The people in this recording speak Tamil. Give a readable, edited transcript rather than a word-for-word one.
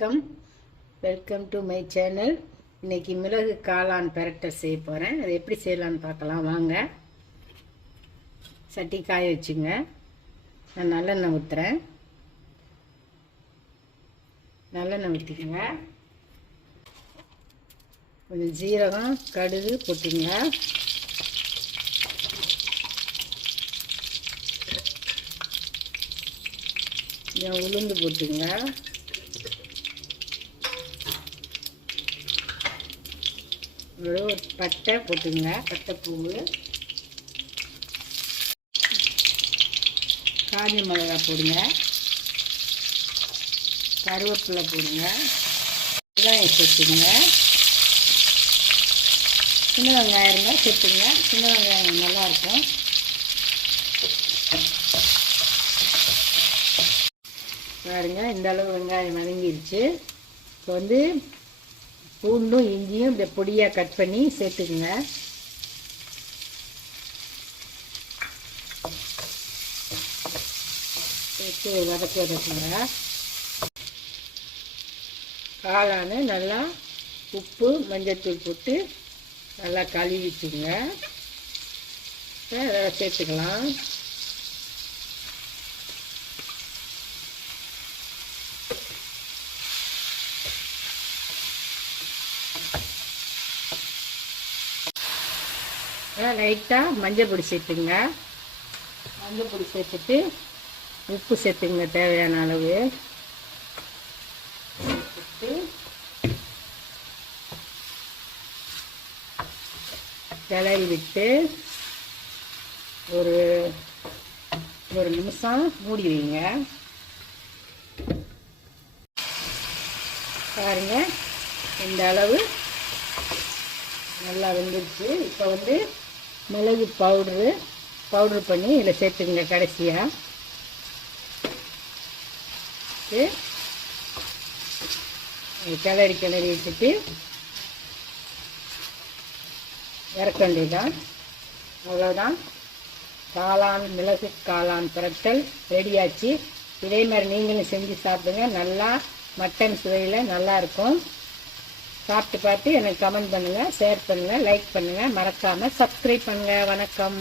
வணக்கம், வெல்கம் டு மை சேனல். இன்னைக்கு மிளகு காளான் பெரட்டல் செய்ய போகிறேன். அது எப்படி செய்யலான்னு பார்க்கலாம் வாங்க. சட்டி காய வச்சுங்க. நான் நல்லெண்ணெய் ஊற்றுறேன். நல்லெண்ணெய் ஊற்றிக்கங்க. கொஞ்சம் ஜீரகம், கடுகு போட்டுங்க. கொஞ்சம் உளுந்து போட்டுங்க. ஒரு பட்டை போட்டுங்க, பட்டை பூவு, காஞ்ச மிளகாய் போடுங்க, கருவேப்பிலை போடுங்க, வெங்காயம் சேர்த்துங்க. சின்ன வெங்காயம் இருந்தால் சேர்த்துங்க. சின்ன வெங்காயம் நல்லாயிருக்கும். பாருங்க, இந்த அளவு வெங்காயம் வதங்கிடுச்சு. இப்போ வந்து பூண்டும் இஞ்சியும் இந்த பொடியாக கட் பண்ணி சேர்த்துக்குங்க. சேர்த்து வதக்குங்க. காளான் நல்லா உப்பு மஞ்சத்தூள் போட்டு நல்லா கழுவிச்சுங்க. அதை சேர்த்துக்கலாம். லைட்டாக மஞ்சள் பொடி சேர்த்துங்க. மஞ்சள் பொடி சேர்த்துட்டு உப்பு சேர்த்துங்க தேவையான அளவு. கிளறி விட்டு ஒரு நிமிஷம் மூடி வைங்க. பாருங்க, இந்த அளவு நல்லா வெந்துருச்சு. இப்போ வந்து மிளகு பவுட்ரு பண்ணி இதில் சேர்த்துங்க. கடைசியாக கிளறி வச்சுட்டு இறக்க வேண்டியதுதான். அவ்வளோதான், காளான் மிளகு காளான் பெரட்டல் ரெடியாச்சு. இதே மாதிரி நீங்களும் செஞ்சு சாப்பிடுங்க. நல்லா மட்டன் சுவையில் நல்லாயிருக்கும். சாப்பிட்டு பார்த்து எனக்கு கமெண்ட் பண்ணுங்கள், ஷேர் பண்ணுங்கள், லைக் பண்ணுங்கள், மறக்காமல் சப்ஸ்கிரைப் பண்ணுங்கள். வணக்கம்.